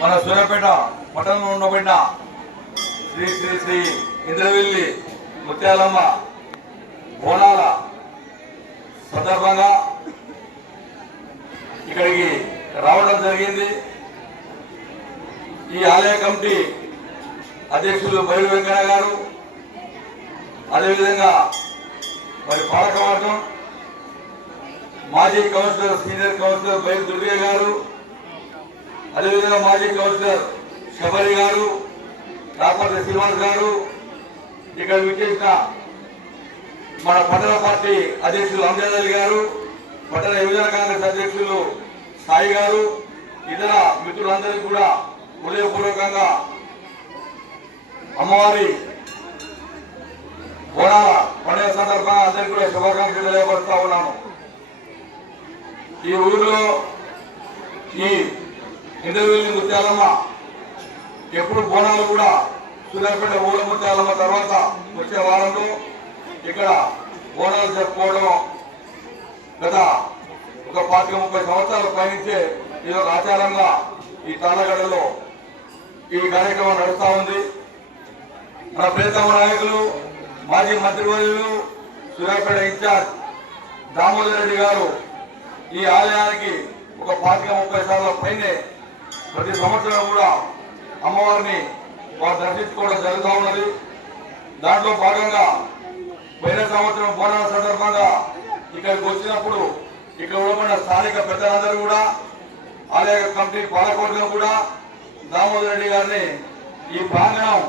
మన సూర్యాపేట పట్టణంలో ఉండబడిన శ్రీ శ్రీ శ్రీ ఇంద్రవెల్లి ముత్యాలమ్మ బోనాల సందర్భంగా ఇక్కడికి రావడం జరిగింది. ఈ ఆలయ కమిటీ అధ్యక్షులు బైరు వెంకయ్య గారు, అదేవిధంగా మరి పాలకవర్గం, మాజీ కౌన్సిలర్ సీనియర్ కౌన్సిలర్ బైరు దుర్గయ్య గారు, అదేవిధంగా మాజీ కౌన్సిలర్ శబరి గారు, రాపర్తి శ్రీనివాస్ గారు, ఇక్కడ విచ్చేసిన మన పట్టణ పార్టీ అధ్యక్షులు అంజద్ అలీ గారు, పట్టణ యువజన కాంగ్రెస్ అధ్యక్షులు సాయి గారు, ఇతర మిత్రులందరికీ కూడా హృదయపూర్వకంగా అమ్మవారి బోనాల పండుగ సందర్భంగా అందరికీ కూడా శుభాకాంక్షలు తెలియపరుస్తా ఉన్నాను. ఈ ఊరిలో ఈ ఇంద్రవెల్లి ముత్యాలమ్మ ఎప్పుడు బోనాలు కూడా సూర్యాపేట ఊళ్ళ ముత్యాలమ్మ తర్వాత వచ్చే వారంలో ఇక్కడ బోనాలు జరుపుకోవడం గత ఒక 30 సంవత్సరాలు పయనించే ఇది ఒక ఆచారంగా ఈ తాళ్ళగడ్డలో ఈ కార్యక్రమం నడుస్తూ ఉంది. మన ప్రియతమ నాయకులు మాజీ మంత్రివర్యులు సూర్యాపేట ఇన్ఛార్జ్ దామోదర్ రెడ్డి గారు ఈ ఆలయానికి ఒక 30 సార్ల పైనే ప్రతి సంవత్సరం కూడా అమ్మవారిని వారు దర్శించుకోవడం జరుగుతూ ఉన్నది. దాంట్లో భాగంగా పోయిన సంవత్సరం బోనాల సందర్భంగా ఇక్కడికి వచ్చినప్పుడు ఇక్కడ ఉన్న స్థానిక పెద్దలందరూ కూడా ఆలయ కమిటీ పాలకవర్గం కూడా దామోదర్ రెడ్డి గారిని ఈ ప్రాంగణం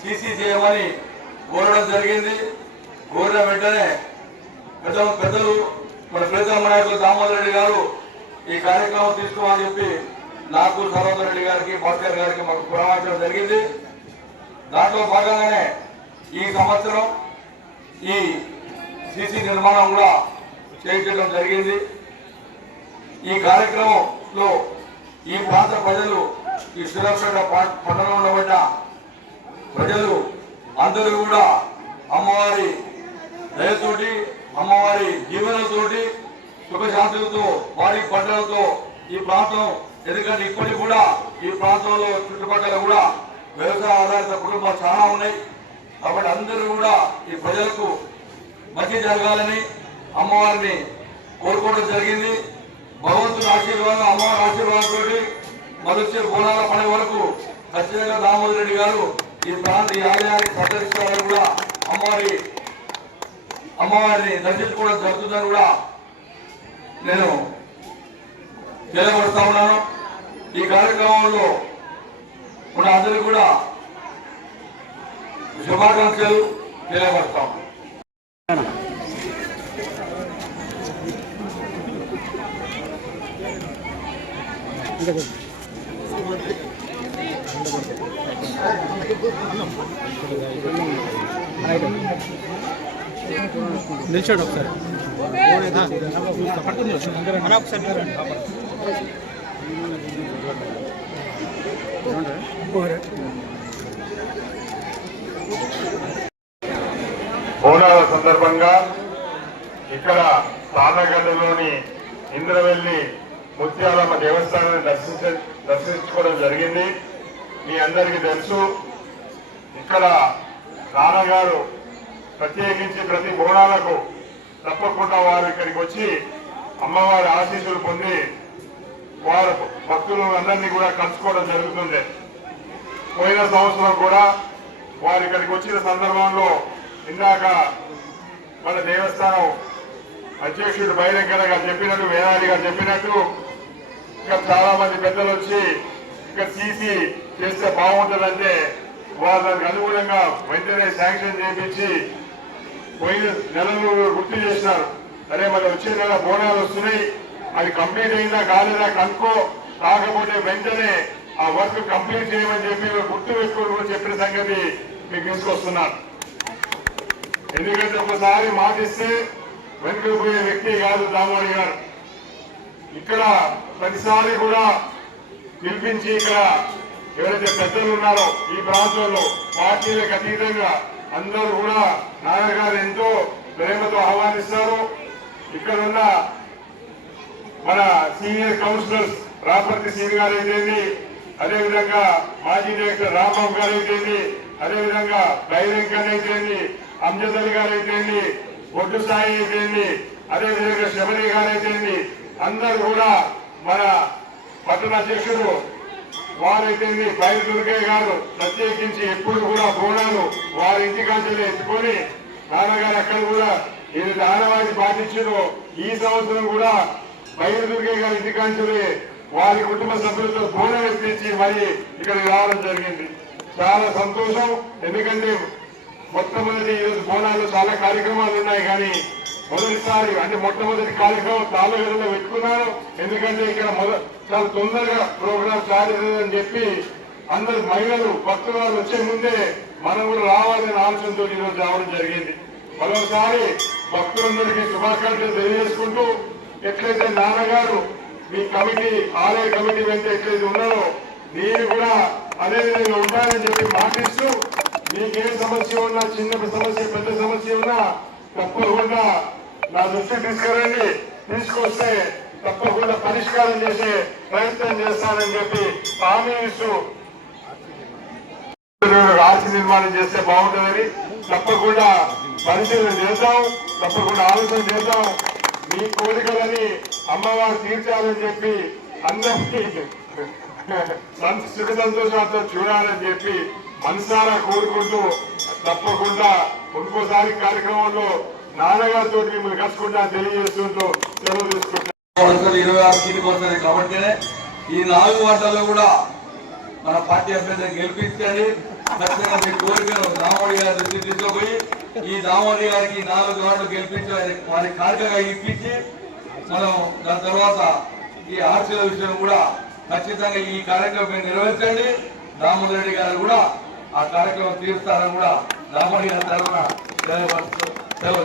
సీసీ చేయమని కోరడం జరిగింది. కోరిన వెంటనే పెద్దలు మన ప్రీతమ నాయకులు దామోదర్ రెడ్డి గారు ఈ కార్యక్రమం తీసుకోమని చెప్పి నాకు సరోదర్ రెడ్డి గారికి భాస్కర్ గారికి మాకు పురమాయించడం జరిగింది. దాంట్లో భాగంగానే ఈ సంవత్సరం ఈ సీసీ నిర్మాణం కూడా చేయించడం జరిగింది. ఈ కార్యక్రమంలో ఈ ప్రాంత ప్రజలు, ఈ సూర్యాపేట పట్టణంలో ఉండబడ్డ ప్రజలు అందరూ కూడా అమ్మవారి దయతోటి, అమ్మవారి జీవనతోటి, సుఖశాంతులతో, వారి పంటలతో ఈ ప్రాంతం, ఎందుకంటే ఇప్పటికి కూడా ఈ ప్రాంతంలో చుట్టుపక్కల కూడా వ్యవసాయ ఆధారిత కుటుంబాలు చాలా ఉన్నాయి. కాబట్టి అందరూ కూడా ఈ ప్రజలకు మంచి జరగాలని అమ్మవారిని కోరుకోవడం జరిగింది. భగవంతుని ఆశీర్వాదం, అమ్మవారి ఆశీర్వాదంతో మరొచ్చే బోనాల పండుగ వరకు ఖచ్చితంగా దామోదర్ రెడ్డి గారు ఈ ఆలయాన్ని సందర్శించాలని కూడా అమ్మవారిని దర్శించుకోవడం జరుగుతుందని కూడా నేను తెలియపరుస్తా ఉన్నాను. ఈ కార్యక్రమంలో ఉన్న అందరికీ కూడా శుభాకాంక్షలు తెలియపరుస్తాం. నిల్చోండి ఒకసారి. బోనాల సందర్భంగా ఇక్కడ తాళ్ళగడ్డలోని ఇంద్రవెల్లి ముత్యాలమ్మ దేవస్థానాన్ని దర్శించుకోవడం జరిగింది. మీ అందరికీ తెలుసు, ఇక్కడ నాన్నగారు ప్రత్యేకించి ప్రతి బోనాలకు తప్పకుండా వారు ఇక్కడికి వచ్చి అమ్మవారి ఆశీస్సులు పొంది వారు భక్తులు అందరినీ కూడా కలుసుకోవడం జరుగుతుంది. పోయిన సంవత్సరం కూడా వారు ఇక్కడికి వచ్చిన సందర్భంలో ఇందాక మన దేవస్థానం అధ్యక్షుడు బైరంకర గారు చెప్పినట్టు, వేదాది గారు చెప్పినట్టు ఇంకా చాలా మంది పెద్దలు వచ్చి ఇక్కడ సీసీ చేస్తే బాగుంటుందంటే వాళ్ళకి అనుగుణంగా వెంటనే శాంక్షన్ చేయించి పోయిన నెలలు గుర్తు చేసినారు. అరే మరి వచ్చే నెల బోనాలు వస్తున్నాయి, అది కంప్లీట్ అయిందా కాలేదా కనుక్కో, కాకపోతే వెంటనే ఆ వర్క్ కంప్లీట్ చేయమని చెప్పి గుర్తు పెట్టుకుని కూడా చెప్పిన సంగతి మీకు తీసుకొస్తున్నారు. ఎందుకంటే ఒకసారి మాటిస్తే వెనుకపోయే వ్యక్తి కాదు దామోదర్ గారు. ఇక్కడ ప్రతిసారి కూడా పిలిపించి ఇక్కడ ఎవరైతే పెద్దలు ఉన్నారో ఈ ప్రాంతంలో పార్టీలకు అతీతంగా అందరూ కూడా నాన్నగారు ఎంతో ప్రేమతో ఆహ్వానిస్తారు. ఇక్కడ ఉన్న మన సీనియర్ కౌన్సిలర్స్ రాపర్తి శ్రీని గారు అయితేంది, అదేవిధంగా మాజీ డైరెక్టర్ రాంబాబు గారు అయితేంది, అదేవిధంగా బైరంకన్ అయితేంది, అంజద్ అలీ గారు అయితేంది, ఒడ్డు సాయి అయితేంది, అదేవిధంగా శబరి గారు అయితేంది, అందరూ కూడా మన పట్టణ అధ్యక్షుడు వారైతేంది బయలు దుర్గయ్య గారు ప్రత్యేకించి ఎప్పుడు కూడా బోనాలు వారి ఇంటికాంచెలు ఎత్తుకొని నాన్నగారు అక్కడ కూడా ఇది ఆనవాయితీ పాటించారు. ఈ సంవత్సరం కూడా బయలు దుర్గయ్య గారి ఇంటికాంచెలే వారి కుటుంబ సభ్యులతో బోనం ఎత్తించి మరి ఇక్కడికి రావడం జరిగింది. చాలా సంతోషం. ఎందుకంటే మొట్టమొదటి ఈరోజు బోనాల్లో చాలా కార్యక్రమాలు ఉన్నాయి, కానీ మొదటిసారి అంటే మొట్టమొదటి కార్యక్రమం తాళగడలో పెట్టుకున్నాను. ఎందుకంటే ఇక్కడ చాలా తొందరగా ప్రోగ్రాం స్టార్ట్ అవుతుందని చెప్పి అందరు మహిళలు భక్తులు వచ్చే ముందే మనం కూడా రావాలనే ఆలోచనతో ఈరోజు రావడం జరిగింది. మరోసారి భక్తులందరికీ శుభాకాంక్షలు తెలియజేసుకుంటూ, ఎట్లయితే నాన్నగారు మీ కమిటీ ఆలయ కమిటీ వెంట ఎట్లయితే ఉన్నారో నేను కూడా అదే విధంగా ఉంటానని చెప్పి మాటిస్తూ, మీకే సమస్య ఉన్నా, చిన్న సమస్య పెద్ద సమస్య ఉన్నా తప్పకుండా నా దృష్టికి తీసుకురండి. తీసుకొస్తే తప్పకుండా పరిష్కారం చేసే ప్రయత్నం చేస్తానని చెప్పి హామీ ఇస్తూ, ఆర్చి నిర్మాణం చేస్తే బాగుంటుందని తప్పకుండా పరిశీలన చేద్దాం, తప్పకుండా ఆలోచన చేద్దాం. మీ కోరికలని అమ్మవారు తీర్చాలని చెప్పి అందరికీ సుఖ సంతోషాలతో చూడాలని చెప్పి మనసారా కోరుకుంటూ, తప్పకుండా ఇంకోసారి కార్యక్రమంలో నాన్నగారితో మిమ్మల్ని కలుసుకుంటా తెలియజేస్తుంటూ సెలవు తీసుకుంటాం. 26 సీట్లకు వస్తుంది కాబట్టి ఈ 4 వార్డుల్లో కూడా మన పార్టీ అభ్యర్థిని గెలిపించండి. ఖచ్చితంగా మీ కోరికను దామోడి గారి దృష్టికి తీసుకుపోయి ఈ దామోడి గారికి 4 వార్డులు గెలిపించి వారి కార్యక్రమంగా ఇప్పించి మనం దాని తర్వాత ఈ ఆర్సీల విషయం కూడా ఖచ్చితంగా ఈ కార్యక్రమం నిర్వహించండి. దామోదర్ రెడ్డి గారు కూడా ఆ కార్యక్రమం తీరుస్తారని కూడా దామోడి గారి తరఫున సెలవు